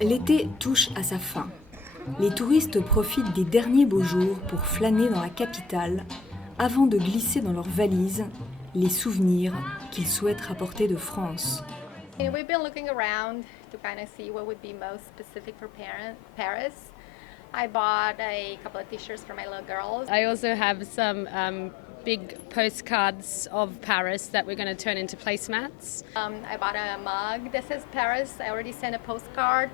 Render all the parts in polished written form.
L'été touche à sa fin. Les touristes profitent des derniers beaux jours pour flâner dans la capitale avant de glisser dans leurs valises les souvenirs qu'ils souhaitent rapporter de France. And we've been looking around to kind of see what would be most specific for Paris. I bought a couple of t-shirts for my little girls. I also have some big postcards of Paris that we're going to turn into placemats. I bought a mug that says Paris. I already sent a postcard.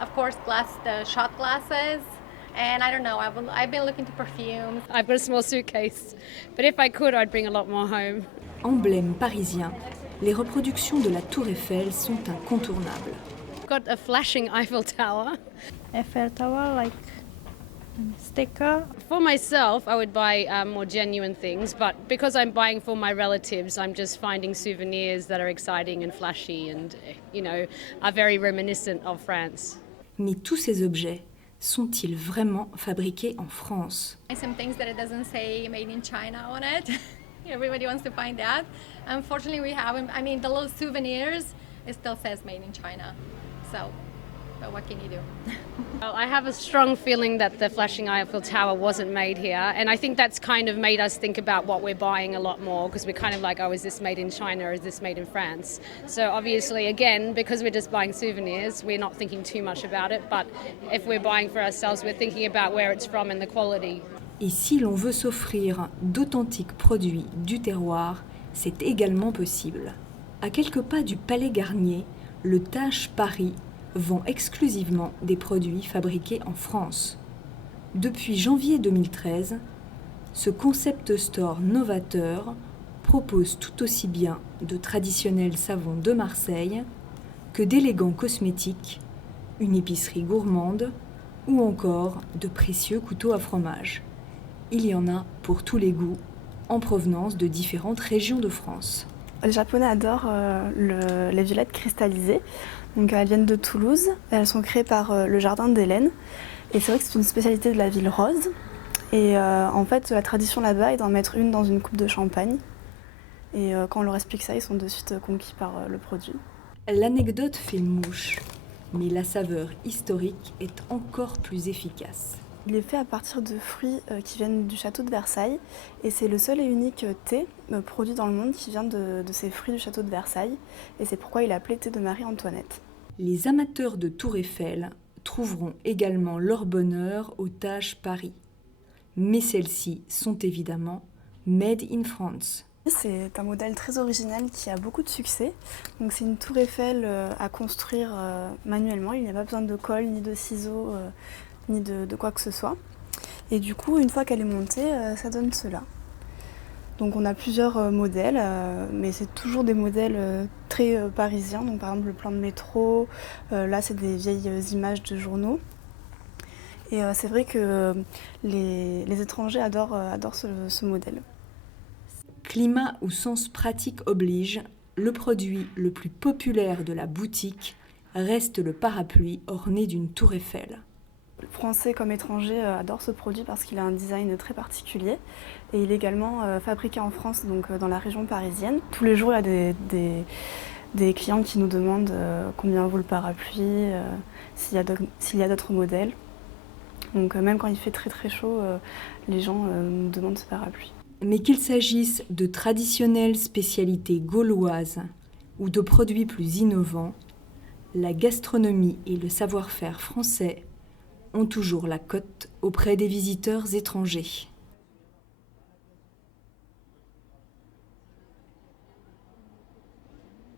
Of course, the shot glasses. And I don't know, I've been looking to perfumes. I've got a small suitcase, but if I could, I'd bring a lot more home. Emblème parisien, les reproductions de la Tour Eiffel sont incontournables. I've got a flashing Eiffel Tower. Eiffel Tower, like sticker. For myself, I would buy more genuine things, but because I'm buying for my relatives, I'm just finding souvenirs that are exciting and flashy and, are very reminiscent of France. Mais tous ces objets sont-ils vraiment fabriqués en France? Some things that it doesn't say made in China on it. Everybody wants to find that. Unfortunately, we haven't. I mean, the little souvenirs, it still says made in China. So, but what can you do? Well, I have a strong feeling that the flashing Eiffel Tower wasn't made here, and I think that's kind of made us think about what we're buying a lot more, because we're kind of like, oh, is this made in China or is this made in France? So obviously, again, because we're just buying souvenirs, we're not thinking too much about it, but if we're buying for ourselves, we're thinking about where it's from and the quality. Et si l'on veut s'offrir d'authentiques produits du terroir, c'est également possible. À quelques pas du Palais Garnier, le Tage Paris vend exclusivement des produits fabriqués en France. Depuis janvier 2013, ce concept store novateur propose tout aussi bien de traditionnels savons de Marseille que d'élégants cosmétiques, une épicerie gourmande ou encore de précieux couteaux à fromage. Il y en a pour tous les goûts, en provenance de différentes régions de France. Les Japonais adorent les violettes cristallisées. Donc, elles viennent de Toulouse. Elles sont créées par le jardin d'Hélène. Et c'est vrai que c'est une spécialité de la ville rose. Et en fait, la tradition là-bas est d'en mettre une dans une coupe de champagne. Et quand on leur explique ça, ils sont de suite conquis par le produit. L'anecdote fait mouche, mais la saveur historique est encore plus efficace. Il est fait à partir de fruits qui viennent du château de Versailles. Et c'est le seul et unique thé produit dans le monde qui vient de ces fruits du château de Versailles. Et c'est pourquoi il est appelé thé de Marie-Antoinette. Les amateurs de Tour Eiffel trouveront également leur bonheur au Tage Paris. Mais celles-ci sont évidemment made in France. C'est un modèle très original qui a beaucoup de succès. Donc c'est une tour Eiffel à construire manuellement. Il n'y a pas besoin de colle, ni de ciseaux, ni de quoi que ce soit. Et du coup, une fois qu'elle est montée, ça donne cela. Donc on a plusieurs modèles, mais c'est toujours des modèles très parisiens. Donc par exemple le plan de métro, là c'est des vieilles images de journaux. Et c'est vrai que les étrangers adorent ce modèle. Climat ou sens pratique oblige, le produit le plus populaire de la boutique reste le parapluie orné d'une tour Eiffel. Français comme étrangers adorent ce produit parce qu'il a un design très particulier et il est également fabriqué en France, donc dans la région parisienne. Tous les jours, il y a des clients qui nous demandent combien vaut le parapluie, s'il y a d'autres modèles. Donc même quand il fait très très chaud, les gens nous demandent ce parapluie. Mais qu'il s'agisse de traditionnelles spécialités gauloises ou de produits plus innovants, la gastronomie et le savoir-faire français ont toujours la cote auprès des visiteurs étrangers.